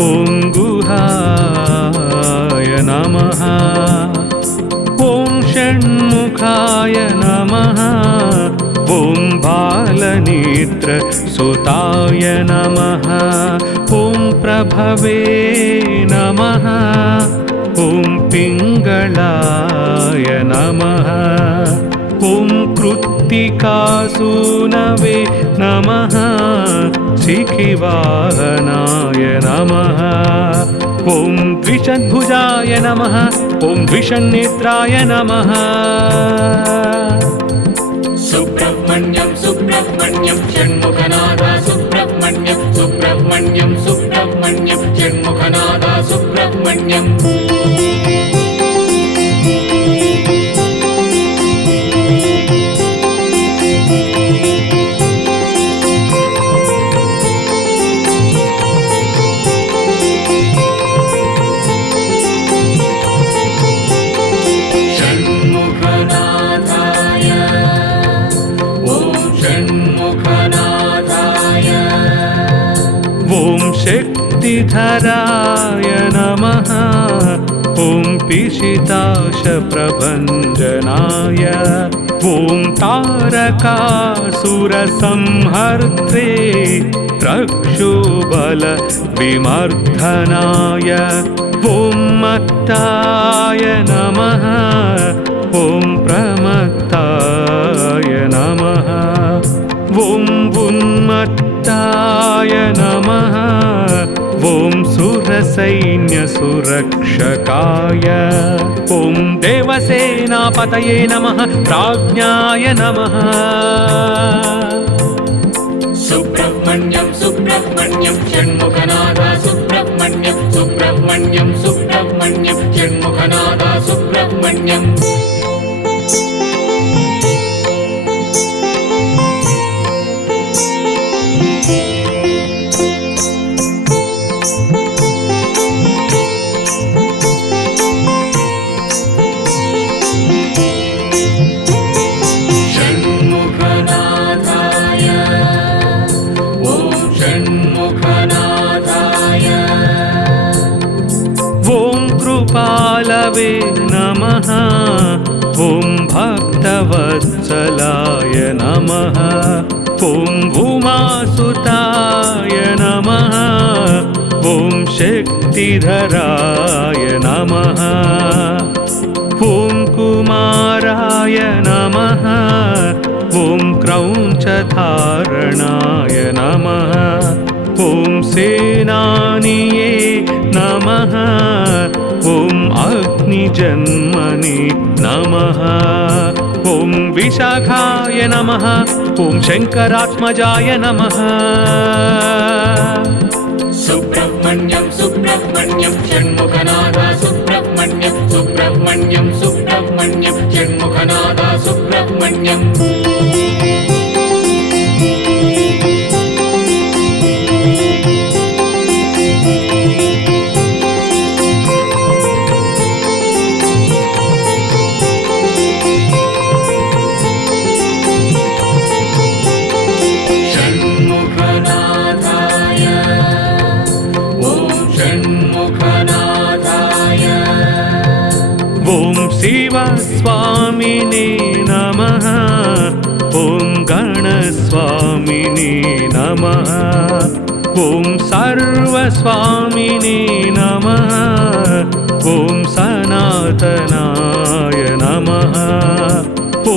ॐ गुहाय नमः। ॐ षण्मुखाय नमः। ॐ बालनेत्रसुताय नमः। ॐ प्रभवे नमः। ॐ पिङ्गलाय नमः। ॐ कृत्तिकासूनवे नमः। शिखिवाहनाय नमः। ॐ द्विषद्भुजाय नमः। ॐ द्विषन्नेत्राय नमः। सुब्रह्मण्यं सुब्रह्मण्यं षण्मुखनादा सुब्रह्मण्यं सुब्रह्मण्यं सुब्रह्मण्यं षण्मुखनादा सुब्रह्मण्यं। ॐ शक्तिधराय नमः। ॐ पिशिताशप्रभञ्जनाय। ॐ तारकासुरसंहर्त्रे रक्षोबलविमर्दनाय। ॐ मत्ताय नमः। ॐ प्रमत्ताय नमः। ॐ उन्मत्ताय नमः। ॐ सुरसैन्यसुरक्षकाय। ॐ देवसेनापतये नमः। प्राज्ञाय नमः। सुब्रह्मण्यं सुब्रह्मण्यं षण्मुखनादा सुब्रह्मण्यं सुब्रह्मण्यं सुब्रह्मण्यं षण्मुखनादा सुब्रह्मण्यं। कृपालवे नमः। ॐ भक्तवत्सलाय नमः। ॐ भूमासुताय नमः। ॐ शक्तिधराय नमः। ॐ कुमाराय नमः। ॐ क्रौञ्चधारणाय नमः। ॐ सेनानिये नमः। ॐ अग्निजन्मने नमः। ॐ विशाखाय नमः। ॐ शङ्करात्मजाय नमः। सुब्रह्मण्यं सुब्रह्मण्यं षण्मुखनादा सुब्रह्मण्यं सुब्रह्मण्यं सुब्रह्मण्यं षण्मुखनादा सुब्रह्मण्यं। ॐ शिवस्वामिने नमः। ॐ गणस्वामिने नमः। ॐ सर्वस्वामिने नमः। ॐ सनातनाय नमः। ॐ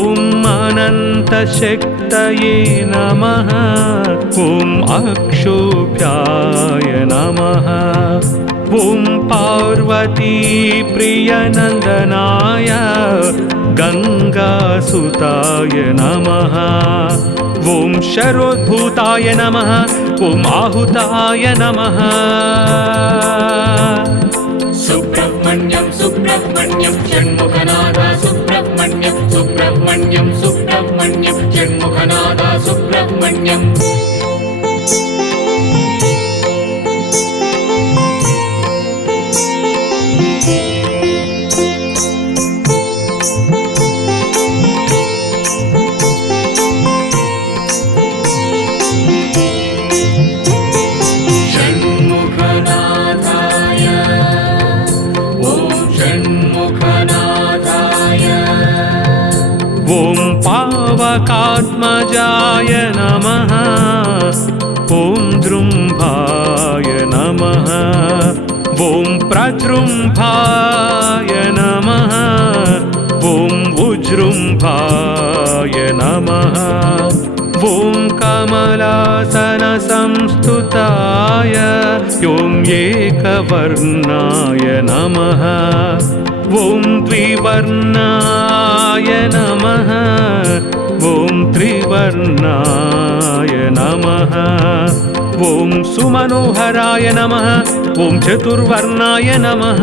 अनन्तशक्तये नमः। ॐ अक्षोभ्याय नमः। ॐ पार्वतीप्रियनन्दनाय गङ्गासुताय नमः। ॐ शरोद्भूताय नमः। ॐ आहुताय नमः। सुब्रह्मण्यं सुब्रह्मण्यं षण्मुखनादा सुब्रह्मण्यं सुब्रह्मण्यं सुब्रह्मण्यं षण्मुखनादा सुब्रह्मण्यं। षण्मुखनादाय चतुर्भुजाय नमः ॐ द्रुम्भाय नमः ॐ प्रद्रुम्भाय नमः ॐ उज्जृम्भाय नमः ॐ कमलासनसंस्तुताय ॐ एकवर्णाय नमः ॐ द्विवर्णाय नमः ॐ त्रिवर्णाय नमः ॐ सुमनोहराय नमः ॐ चतुर्वर्णाय नमः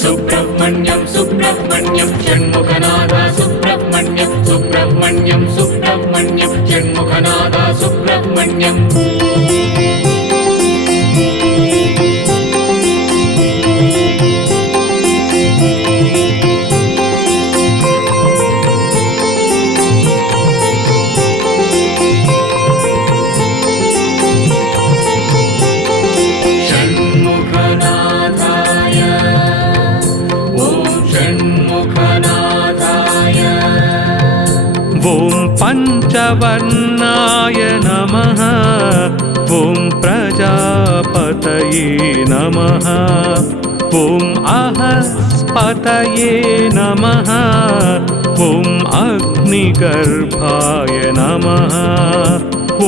सुब्रह्मण्यं सुब्रह्मण्यं षण्मुखनादा सुब्रह्मण्यं सुब्रह्मण्यं सुब्रह्मण्यं षण्मुखनादा सुब्रह्मण्यम् ॐ पञ्चवर्णाय नमः ॐ प्रजापतये नमः ॐ अहस्पतये नमः ॐ अग्निगर्भाय नमः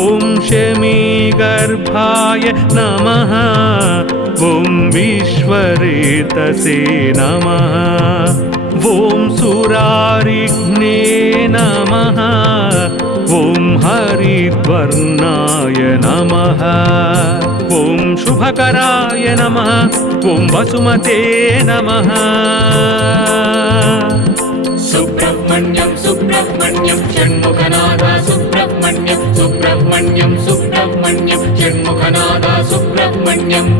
ॐ शमीगर्भाय नमः ॐ विश्वरेतसे नमः ॐ सुरारिघ्ने नमः ॐ हरिद्वर्णाय नमः ॐ शुभकराय नमः ॐ वसुमते नमः सुब्रह्मण्यं सुब्रह्मण्यं षण्मुखनादा सुब्रह्मण्यं सुब्रह्मण्यं सुब्रह्मण्यं षण्मुखनादा सुब्रह्मण्यम्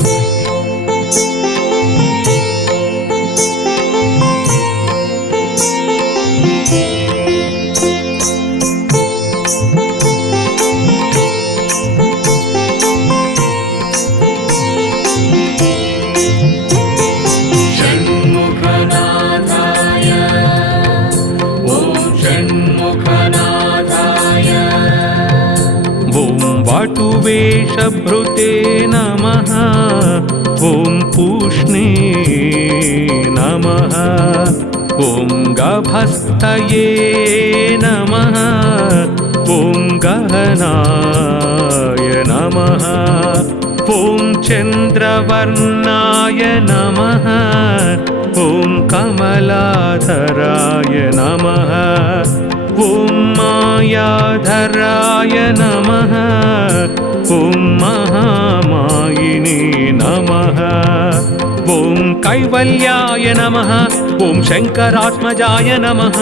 वेषभृते नमः ॐ पूष्णे नमः ॐ गभस्तये नमः ॐ गहनाय नमः ॐ चन्द्रवर्णाय नमः ॐ कमलाधराय नमः ॐ मायाधराय नमः ॐ महामायिने नमः ॐ कैवल्याय नमः ॐ शङ्करात्मजाय नमः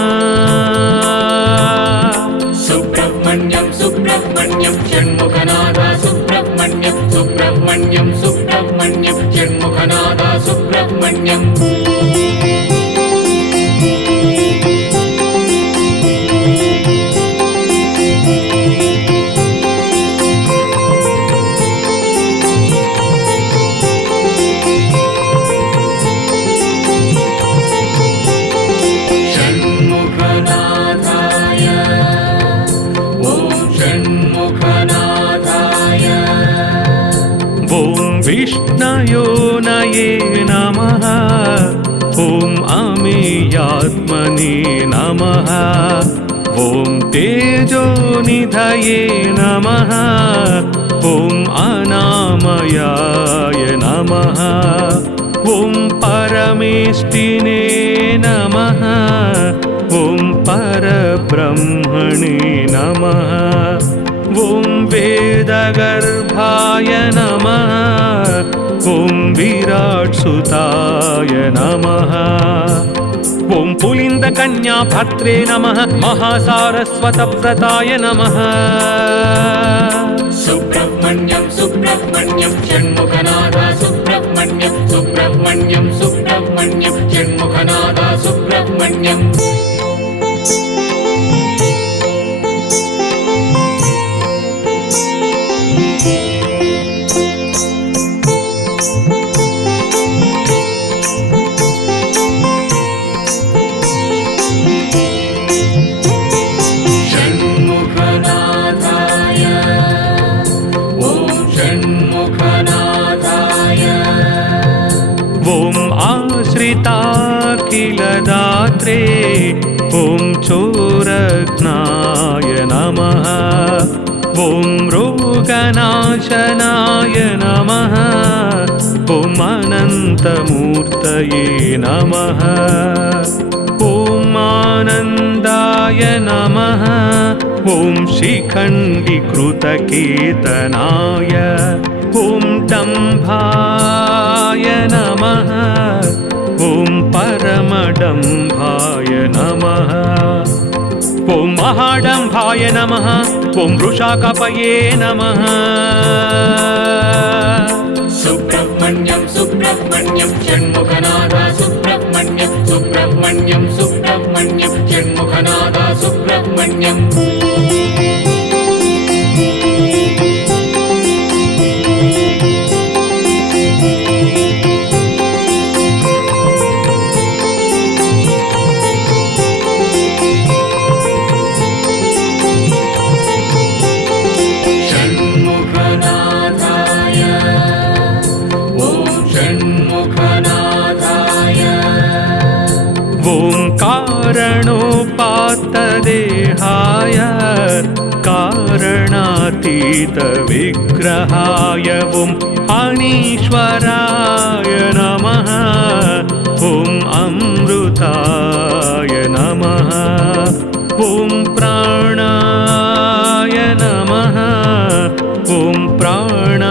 सुब्रह्मण्यं सुब्रह्मण्यं षण्मुखनादा सुब्रह्मण्यं सुब्रह्मण्यं सुब्रह्मण्यं षण्मुखनादा सुब्रह्मण्यम् विष्णयोनये नमः ॐ अमेयात्मने नमः ॐ तेजोनिधये नमः ॐ अनामयाय नमः ॐ परमेष्टिने नमः ॐ परब्रह्मणे नमः ॐ वेदगर्भाय नमः ॐ विराट्सुताय नमः ॐ पुलिन्दकन्याभर्त्रे नमः महासारस्वतव्रताय नमः सुब्रह्मण्यं सुब्रह्मण्यं षण्मुखनादा सुब्रह्मण्यं सुब्रह्मण्यं सुब्रह्मण्यं षण्मुखनादा सुब्रह्मण्यम् षण्मुखनाथाय ॐ आश्रिताखिलदात्रे ॐ चोरघ्नाय नमः ॐ रोगनाशनाय नमः ॐ अनन्तमूर्तये नमः ॐ आनन्दाय नमः ॐ शिखण्डीकृतकेतनाय ॐ डम्भाय नमः ॐ परमडम्भाय नमः ॐ महाडम्भाय नमः ॐ वृषाकपये नमः सुब्रह्मण्यं सुब्रह्मण्यं षण्मुखनादा सुब्रह्मण्यं सुब्रह्मण्यं सुब्रह्मण्यं षण्मुखनादा सुब्रह्मण्यम् कारणोपात्तदेहाय कारणातीतविग्रहाय ॐ अनीश्वराय नमः ॐ अमृताय नमः ॐ प्राणाय नमः ॐ प्राणायामपरायणाय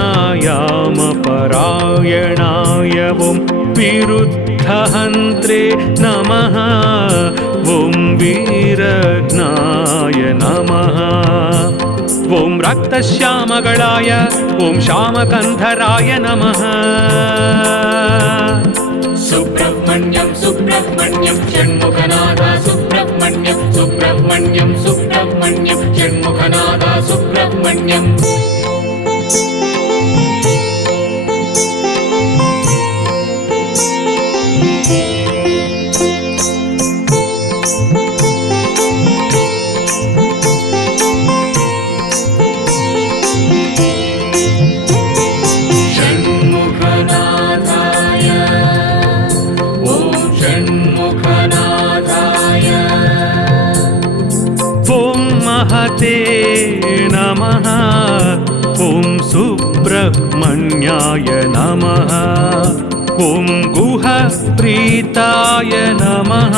ॐ विरुद्धहन्त्रे नमः ॐ वीरघ्नाय नमः ॐ रक्तश्यामगणाय ॐ श्यामकन्धराय नमः सुब्रह्मण्यं सुब्रह्मण्यं षण्मुखनादा सुब्रह्मण्यं सुब्रह्मण्यं सुब्रह्मण्यं षण्मुखनादा सुब्रह्मण्यम् महते नमः ॐ सुब्रह्मण्याय नमः ॐ गुहप्रीताय नमः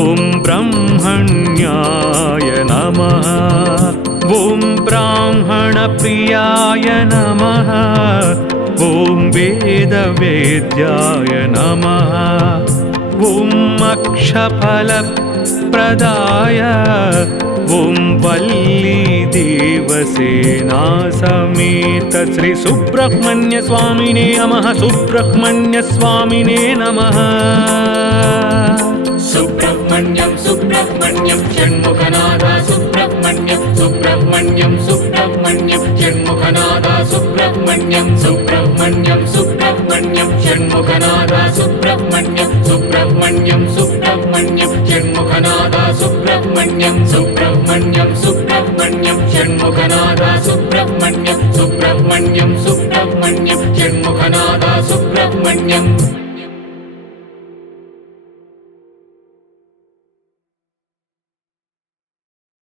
ॐ ब्रह्मण्याय नमः ॐ ब्राह्मणप्रियाय नमः ॐ वेदवेद्याय नमः ॐ अक्षफलप्रदाय ॐ वल्लीदेवसेना समेत श्री सुब्रह्मण्य स्वामिने नमः सुब्रह्मण्य स्वामिने नमः सुब्रह्मण्यं सुब्रह्मण्यं षण्मुखनादा सुब्रह्मण्यं सुब्रह्मण्यं सुब्रह्मण्यं षण्मुखनादा सुब्रह्मण्यं सुब्रह्मण्यं सुब्रह्मण्यं षण्मुखनादा सुब्रह्मण्यं सुब्रह्मण्यं सुब्रह्मण्यं षण्मुखनादा सुब्रह्मण्यं सुब्रह्मण्यं सुब्रह्मण्यं षण्मुखनादा सुब्रह्मण्यं सुब्रह्मण्यं सुब्रह्मण्यं षण्मुखनादा सुब्रह्मण्यम्